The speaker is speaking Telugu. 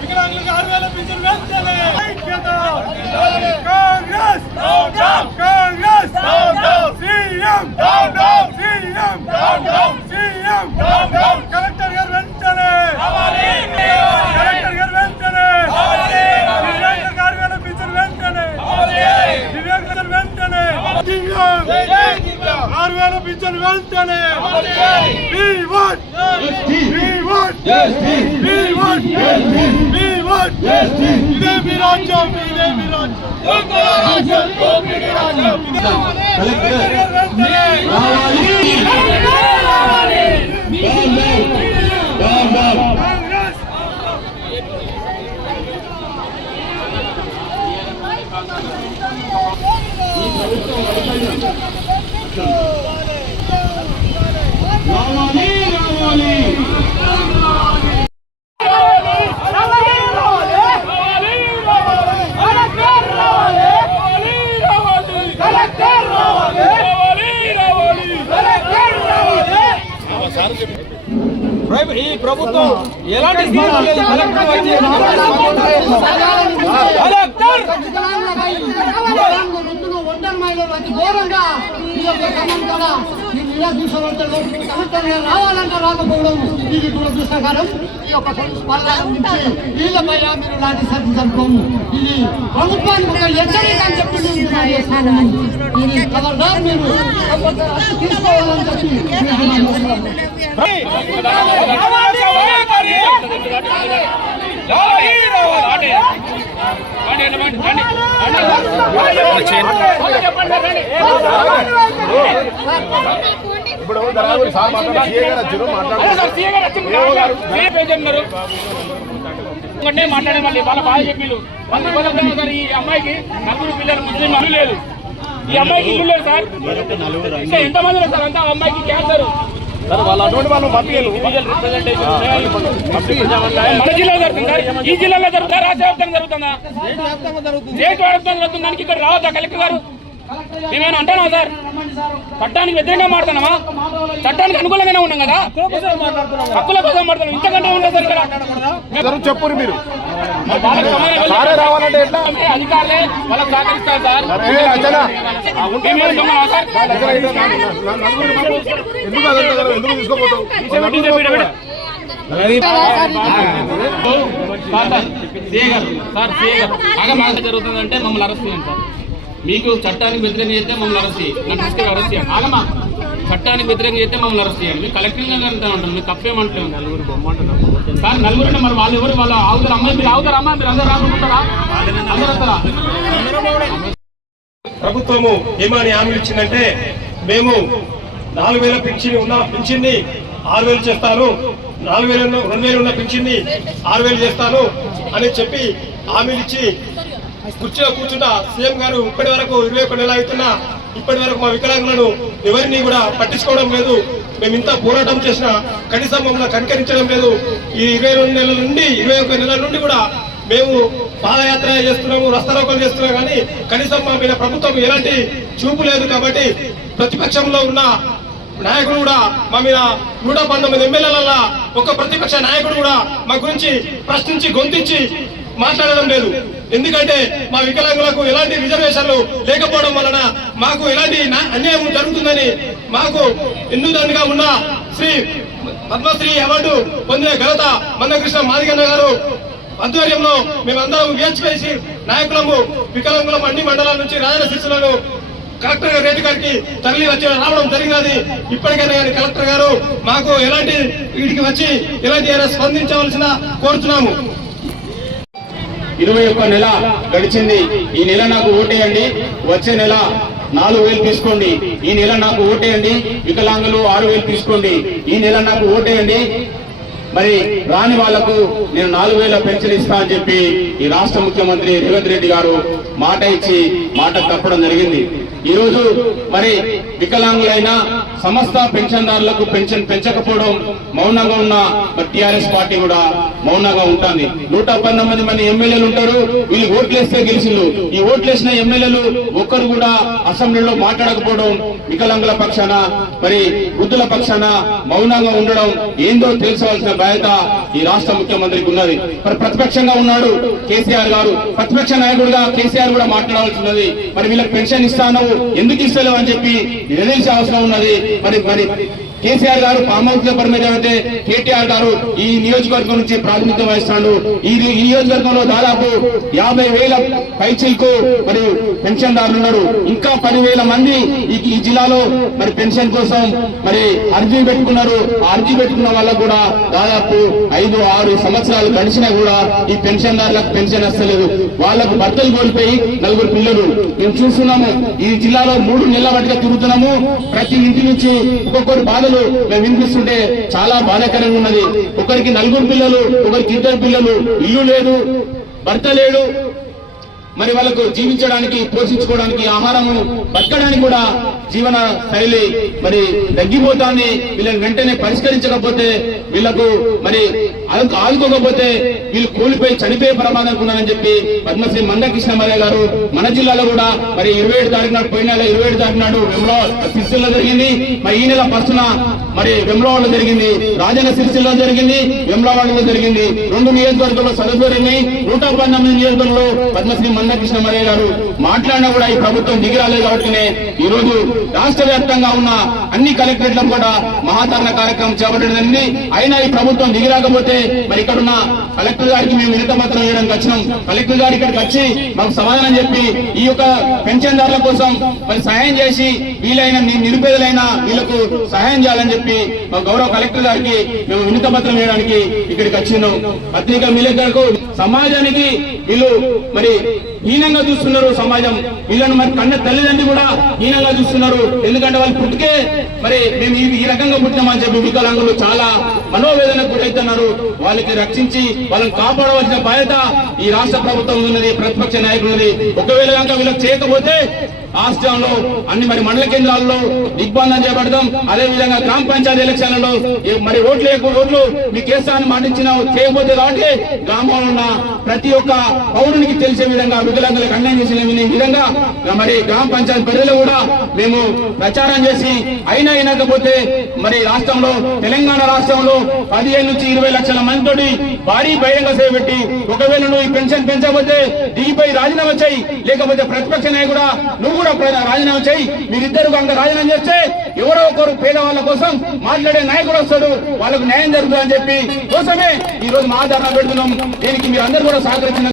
వికలాంగులకు 6,000 పింఛన్ వెంటనే Congress Congress CM CM collector గారు వెంటనే కలెక్టర్ గారు వెంటనే దివ్యాంగులకు 6,000 పింఛన్ వెంటనే దివ్యాంగులకు వెంటనే 6,000 పింఛన్ వెంటనే ఇదే మీ రాజ్యం ఇదే మీ ఈ ప్రభుత్వం ఎలాంటి రావాలంటే రాకపోవడం ఇది దురదృష్టకరం. ఈ యొక్క పోలీసు పాలన నుంచి వీళ్ళపై మీరు లాంటి సర్ది జరుపుకోము. ఇది ప్రభుత్వానికి ఒక హెచ్చరిక అని చెప్పి ఇది ఖబర్దార్ మీరు తీసుకోవాలని చెప్పి ఇప్పుడు మాట్లాడే వాళ్ళు వాళ్ళ బాగా చెప్పిళ్ళు ఈ అమ్మాయికి 4 పిల్లలు ముస్లిం అల్లు లేదు. ఈ అమ్మాయికి ఇల్లు లేదు సార్. ఎంతమంది ఉన్నారు సార్? అంతా అమ్మాయికి క్యాన్సర్ మన జిల్లాలో జరుగుతుంది సార్. ఈ జిల్లాలో జరుగుతుందా? రాష్ట్ర వ్యాప్తంగా జరుగుతుందా? స్టేట్ వ్యాప్తంగా జరుగుతుంది. దానికి ఇక్కడ రావద్దా కలెక్టర్ గారు? మేమేమైనా అంటున్నాం సార్? చట్టానికి వ్యతిరేకంగా మాట్లాడుతున్నామా? చట్టానికి అనుకూలంగానే ఉన్నాం కదా, హక్కుల కోసం మాట్లాడుతున్నాం. ఇంతకంటే ఉండదు సార్ ఇక్కడ. చెప్పు మీరు అధికారులే వాళ్ళకి సహకరిస్తారు సార్. ఎందుకు తీసుకోపోతావు? జరుగుతుందంటే మమ్మల్ని అరెస్ట్ చేయండి సార్. మీకు చట్టానికి వ్యతిరేకంగా చేస్తే మమ్మల్ని అరెస్ట్ చేయండి. అరెస్ట్ చేయండి. ఆగమా చట్టానికి వ్యతిరేకంగా చేస్తే మమ్మల్ని అరెస్ట్ చేయండి. మీరు కలెక్టర్గా ఉంటాం. మీరు తప్పేమంటారు సార్? నలుగురు మరి వాళ్ళు ఎవరు? వాళ్ళ ఆవుతారు అమ్మాయి. మీరు ఆవుతారా అమ్మా? మీరు అందరూ రాకుంటారా? అందరూ వస్తారా? ప్రభుత్వము ఏమని హామీలు ఇచ్చిందంటే మేము 4,000 పింఛన్ ఉన్న పింఛన్ని 6,000 చేస్తాను, 2,000 ఉన్న పింఛన్ని 6,000 చేస్తాను అని చెప్పి హామీలు ఇచ్చి కుర్చీలో కూర్చున్న సీఎం గారు ఇప్పటి వరకు 21 నెలలు అవుతున్నా ఇప్పటి వరకు మా వికలాంగులను ఎవరిని కూడా పట్టించుకోవడం లేదు. మేము ఇంత పోరాటం చేసినా కనీసం మమ్మల్ని కనికరించడం లేదు. ఈ 22 నెలల నుండి 21 నెలల నుండి కూడా మేము పాదయాత్ర చేస్తున్నాము, రస్తారోకలు చేస్తున్నాం, కానీ కనీసం మా మీద ప్రభుత్వం ఎలాంటి చూపు లేదు. కాబట్టి ప్రతిపక్షంలో ఉన్న నాయకుడు కూడా మా మీద 119 ఎమ్మెల్యేల ఒక ప్రతిపక్ష నాయకుడు కూడా మా గురించి ప్రశ్నించి గొంతించి మాట్లాడడం లేదు. ఎందుకంటే మా వికలాంగులకు ఎలాంటి రిజర్వేషన్లు లేకపోవడం వలన మాకు ఎలాంటి అన్యాయం జరుగుతుందని మాకు ఎన్నుదండగా ఉన్న శ్రీ పద్మశ్రీ అవార్డు పొందిన ఘనత మందకృష్ణ మాదిగన్న గారు ఆధ్వర్యంలో మేమందరం వేచి నాయకులము వికలాంగులం అన్ని మండలాల నుంచి రాజన్న సిరిసిల్లను కలెక్టర్ గారు రేటు గారికి తరలి వచ్చి రావడం జరిగినది. ఇప్పటికైనా కానీ కలెక్టర్ గారు మాకు ఎలాంటి వీటికి వచ్చి ఎలాంటి స్పందించవలసిన కోరుతున్నాము. 21 నెల గడిచింది. ఈ నెల నాకు ఓటేయండి, వచ్చే నెల 4,000 తీసుకోండి. ఈ నెల నాకు ఓటేయండి. వికలాంగులు 6,000 తీసుకోండి. ఈ నెల నాకు ఓటేయండి. మరి రాని వాళ్లకు నేను 4,000 పెన్షన్ ఇస్తా అని చెప్పి ఈ రాష్ట్ర ముఖ్యమంత్రి రేవంత్ రెడ్డి గారు మాట ఇచ్చి మాట తప్పడం జరిగింది. ఈ రోజు మరి వికలాంగులైన సమస్త పెన్షన్దారులకు పెన్షన్ పెంచకపోవడం మౌనంగా ఉన్న టిఆర్ఎస్ పార్టీ కూడా మౌనంగా ఉంటుంది. 119 మంది ఎమ్మెల్యేలు ఉంటారు. వీళ్ళు ఓట్లేస్తే గెలిచిండ్రు. ఈ ఓట్లేసిన ఎమ్మెల్యేలు ఒక్కరు కూడా అసెంబ్లీలో మాట్లాడకపోవడం వికలాంగుల పక్షాన మరి వృద్ధుల పక్షాన మౌనంగా ఉండడం ఏందో తెలుసుకోవాల్సిన బాధ్యత ఈ రాష్ట్ర ముఖ్యమంత్రికి ఉన్నది. మరి ప్రతిపక్షంగా ఉన్నాడు కేసీఆర్ గారు, ప్రతిపక్ష నాయకుడుగా కేసీఆర్ కూడా మాట్లాడాల్సి ఉన్నది. మరి వీళ్ళకి పెన్షన్ ఇస్తాను ఎందుకు ఇస్తలేవు అని చెప్పి నిలదీసే అవసరం ఉన్నది. మరి కేసీఆర్ గారు ఫామ్ హౌస్ లో పరిమితం అయితే కేటీఆర్ గారు ఈ నియోజకవర్గం నుంచి ప్రాతినిధ్యం వహిస్తాడు. ఈ నియోజకవర్గంలో దాదాపు 50,000 పైచిలకు మరి పెన్షన్దారులు ఉన్నారు. ఇంకా 10,000 మంది ఈ జిల్లాలో మరి పెన్షన్ కోసం మరి అర్జీ పెట్టుకున్నారు. ఆ అర్జీ పెట్టుకున్న వాళ్ళకు కూడా దాదాపు 5-6 సంవత్సరాలు గడిచినా కూడా ఈ పెన్షన్దారులకు పెన్షన్ వస్తలేదు. వాళ్లకు భర్తలు కోల్పోయి 4 పిల్లలు మేము చూస్తున్నాము. ఈ జిల్లాలో 3 నెలల బట్టిగా తిరుగుతున్నాము. ప్రతి ఇంటి నుంచి ఒక్కొక్కరు బాధలు మేము వినిపిస్తుంటే చాలా బాధాకరంగా ఉన్నది. ఒకరికి 4 పిల్లలు, ఒకరికి 2 పిల్లలు, ఇల్లు లేదు, భర్త లేడు. మరి వాళ్ళకు జీవించడానికి, పోషించుకోవడానికి, ఆహారము, బతకడానికి కూడా జీవన శైలి మరి తగ్గిపోతాన్ని వీళ్ళని వెంటనే పరిష్కరించకపోతే, వీళ్లకు మరి ఆదుకోకపోతే వీళ్ళు కూలిపోయి చనిపోయే ప్రమాదం ఉన్నారని చెప్పి పద్మశ్రీ మందకృష్ణమయ్య గారు మన జిల్లాలో కూడా మరి 27 తారీఖు నాడు, పోయిన నెల 27 తారీఖు నాడు సిరిసిల్లలో జరిగింది. మరి ఈ నెల 1న మరి వెమ్లవాడలో జరిగింది, రాజన్న సిరిసిల్లలో జరిగింది, వెమ్లవాడలో జరిగింది. 2 నియోజకవర్గాల్లో సదస్సుని 119 నియోజకవర్గంలో పద్మశ్రీ మందకృష్ణమయ్య గారు మాట్లాడినా కూడా ఈ ప్రభుత్వం దిగిరాలేదు. కాబట్టి ఈ రోజు రాష్ట్ర వ్యాప్తంగా ఉన్న అన్ని కలెక్టరేట్లకు కూడా మహాధరణ కార్యక్రమం చేపట్టడం. అయినా ఈ ప్రభుత్వం దిగిరాకపోతే మరి ఇక్కడ ఉన్న కలెక్టర్ గారికి మేము వినతిపత్రం వేయడానికి వచ్చినాం. కలెక్టర్ గారు ఇక్కడికి వచ్చి మాకు సమాధానం చెప్పి ఈ యొక్క పెన్షన్దారుల కోసం మరి సహాయం చేసి వీలైన నిరుపేదలైన వీళ్ళకు సహాయం చేయాలని చెప్పి మా గౌరవ కలెక్టర్ గారికి మేము వినతిపత్రం వేయడానికి ఇక్కడికి వచ్చినాం. పత్రికా విలేకరులకు సమాజానికి వీళ్ళు మరి హీనంగా చూస్తున్నారు. సమాజం వీళ్ళను మరి కన్న తల్లిదండ్రులు కూడా హీనంగా చూస్తున్నారు. ఎందుకంటే వాళ్ళు పుట్టుకే మరి మేము ఈ రకంగా పుట్టినామని చెప్పి వికలాంగులు చాలా మనోవేదనకు గురవుతున్నారు. వాళ్ళకి రక్షించి వాళ్ళని కాపాడవలసిన బాధ్యత ఈ రాష్ట్ర ప్రభుత్వం ఉన్నది, ప్రతిపక్ష నాయకులది. ఒకవేళ కనుక వీళ్ళకి చేయకపోతే రాష్ట్రంలో అన్ని మరి మండల కేంద్రాల్లో దిగ్బంధం చేపడతాం. అదే విధంగా గ్రామ పంచాయతీ ఎలక్షన్లలో మరి ఓట్లు మీకు వేస్తానని మాటించిన చేయకపోతే కాబట్టి గ్రామంలో ఉన్న ప్రతి ఒక్క పౌరునికి తెలిసే విధంగా వికలాంగులకు అన్యాయం చేసిన విధంగా మరి గ్రామ పంచాయతీ పరిధిలో కూడా మేము ప్రచారం చేసి అయినాకపోతే మరి రాష్ట్రంలో, తెలంగాణ రాష్ట్రంలో 15 నుంచి 20 లక్షల మందితోటి భారీ బహిరంగ సేవ పెట్టి ఒకవేళ నువ్వు ఈ పెన్షన్ పెంచకపోతే దిగిపై రాజీనామా చేయి, లేకపోతే ప్రతిపక్ష నాయకుడా నువ్వు కూడా రాజీనామా చేయి. మీరిద్దరు కనుక రాజీనామా చేస్తే ఎవరో ఒకరు పేదవాళ్ళ కోసం మాట్లాడే నాయకుడు వస్తాడు, వాళ్ళకు న్యాయం జరుగుతుందని చెప్పి కోసమే ఈ రోజు మహాధరణ పెడుతున్నాం. దీనికి మీరు అందరూ కూడా సహకరించిన